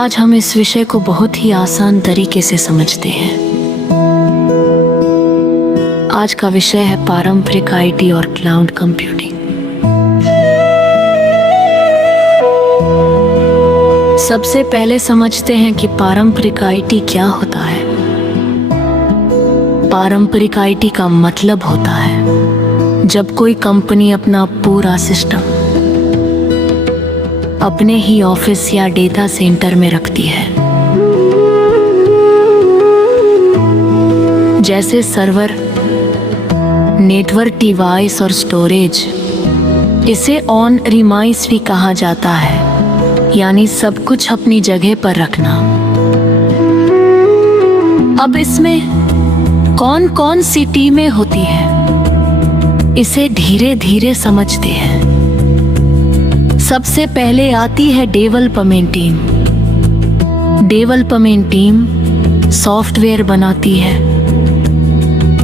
आज हम इस विषय को बहुत ही आसान तरीके से समझते हैं। आज का विषय है पारंपरिक आईटी और क्लाउड कंप्यूटिंग। सबसे पहले समझते हैं कि पारंपरिक आईटी क्या होता है। पारंपरिक आईटी का मतलब होता है जब कोई कंपनी अपना पूरा सिस्टम अपने ही ऑफिस या डेटा सेंटर में रखती है, जैसे सर्वर, नेटवर्क डिवाइस और स्टोरेज। इसे ऑन प्रीमाइस भी कहा जाता है, यानी सब कुछ अपनी जगह पर रखना। अब इसमें कौन कौन सी टीमें होती है, इसे धीरे धीरे समझते हैं। सबसे पहले आती है development team. Development team software बनाती है।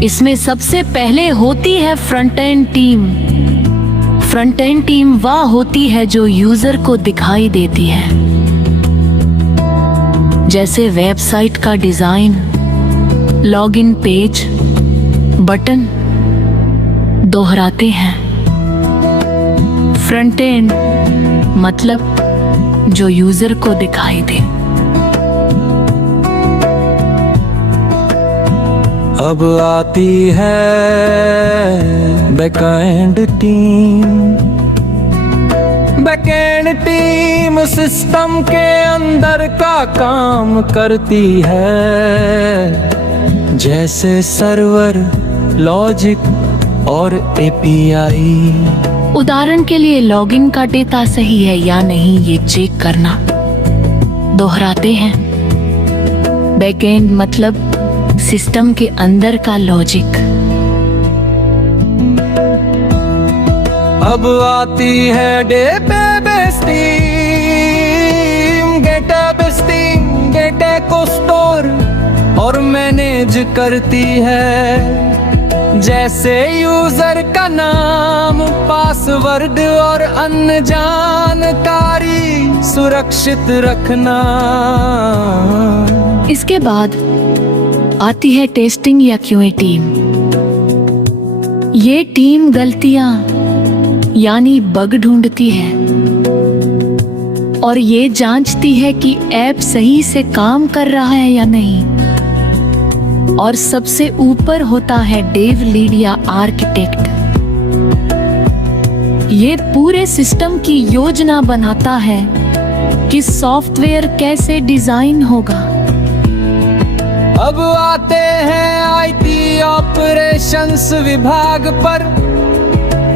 इसमें सबसे पहले होती है front end team. Front end team वह होती है जो यूजर को दिखाई देती है, जैसे वेबसाइट का डिजाइन, लॉगिन पेज, बटन। दोहराते हैं, फ्रंट एंड मतलब जो यूजर को दिखाई दे। अब आती है backend team. Backend team system के अंदर का काम करती है, जैसे सर्वर, लॉजिक और एपीआई। उदाहरण के लिए लॉगिन का डेटा सही है या नहीं, ये चेक करना। दोहराते हैं, बैकएंड मतलब सिस्टम के अंदर का लॉजिक। अब आती है database team. Database team data को स्टोर और मैनेज करती है, जैसे यूजर का नाम, पासवर्ड और अन्य जानकारी सुरक्षित रखना। इसके बाद आती है टेस्टिंग या क्यूए टीम। ये टीम गलतियां यानी बग ढूंढती है और ये जांचती है कि ऐप सही से काम कर रहा है या नहीं। और सबसे ऊपर होता है डेव लीड या आर्किटेक्ट। ये पूरे सिस्टम की योजना बनाता है कि सॉफ्टवेयर कैसे डिजाइन होगा। अब आते हैं आईटी ऑपरेशंस विभाग पर।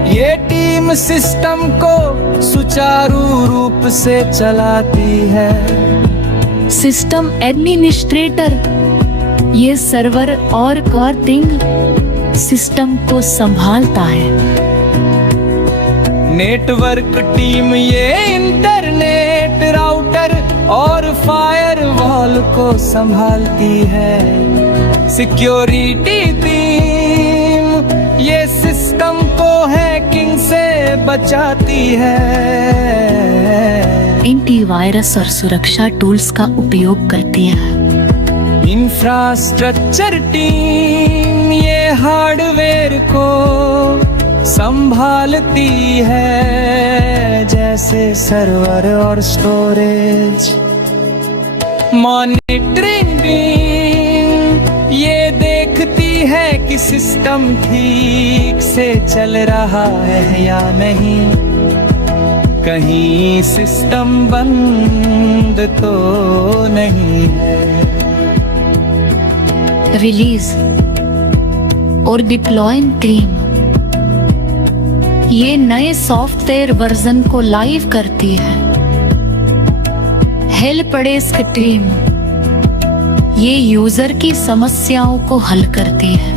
ये टीम सिस्टम को सुचारू रूप से चलाती है। सिस्टम एडमिनिस्ट्रेटर ये सर्वर और कोर सिस्टम को संभालता है। नेटवर्क टीम ये इंटरनेट, राउटर और फायरवॉल को संभालती है। सिक्योरिटी टीम ये सिस्टम को हैकिंग से बचाती है। एंटीवायरस और सुरक्षा टूल्स का उपयोग करती है। इंफ्रास्ट्रक्चर टीम ये हार्डवेयर को संभालती है, जैसे सर्वर और स्टोरेज। मॉनिटरिंग टीम ये देखती है कि सिस्टम ठीक से चल रहा है या नहीं, कहीं सिस्टम बंद तो नहीं है। रिलीज और डिप्लॉइंग टीम ये नए सॉफ्टवेयर वर्जन को लाइव करती है। हेल्प डेस्क टीम ये यूजर की समस्याओं को हल करती है।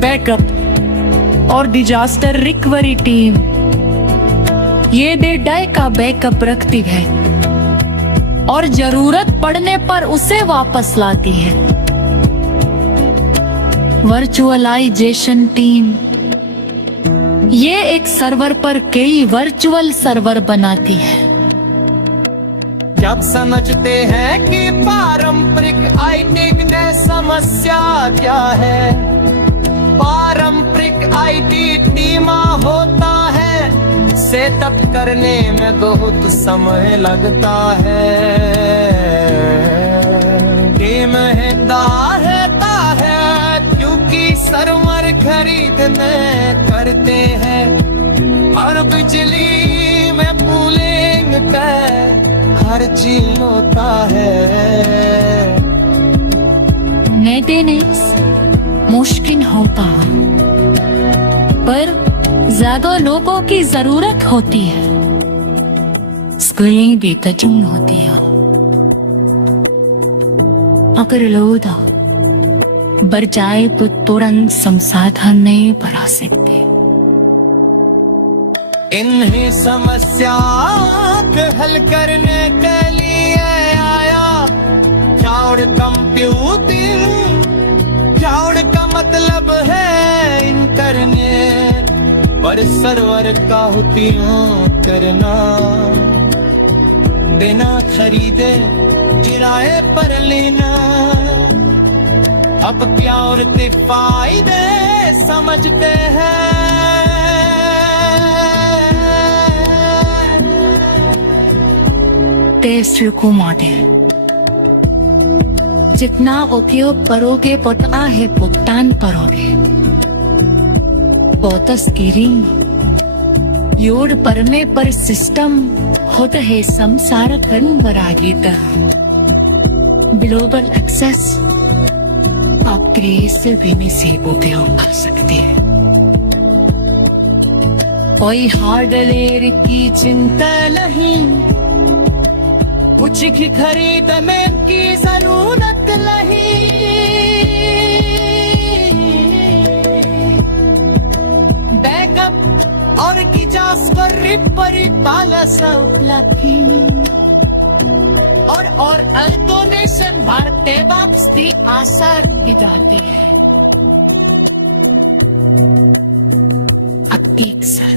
बैकअप और डिजास्टर रिकवरी टीम ये डेटा का बैकअप रखती है और जरूरत पड़ने पर उसे वापस लाती है। वर्चुअलाइजेशन टीम ये एक सर्वर पर कई वर्चुअल सर्वर बनाती है। जब समझते हैं कि पारंपरिक आईटी में समस्या क्या है। पारंपरिक आईटी टीमा होता है, सेटअप करने में बहुत समय लगता है। टीम हिलता है क्योंकि सर्वर खरीदने करते हैं और बिजली में पूलिंग कर हर चीज होता है। मेंटेनेंस मुश्किल होता है, पर ज्यादा लोगों की जरूरत होती है। स्कूलिंग भी कठिन होती है। अगर लोग बढ़ जाए तो तुरंत संसाधन नहीं बढ़ा सकते। इन्हीं समस्याओं को हल करने के लिए आया क्लाउड कंप्यूटिंग। क्लाउड का मतलब है इंटरनेट पर सर्वर का उपयोग करना, बिना खरीदे किराए पर लेना। अब क्लाउड के फायदे समझते हैं। तेज को मॉडल जितना उपयोग करोगे उतना है भुगतान करोगे। बहुत स्केलिंग योड़ पड़ने पर सिस्टम होता है संसारकरण बरागीता। ग्लोबल एक्सेस आप से भी से उपयोग कर सकते हैं। कोई हार्डवेयर की चिंता नहीं, कुछ की खरीदने की जरूरत नहीं। बैकअप और की जांच पर परिपाला और डोनेशन भारते वापसी आसान की जाती है। अब एक सर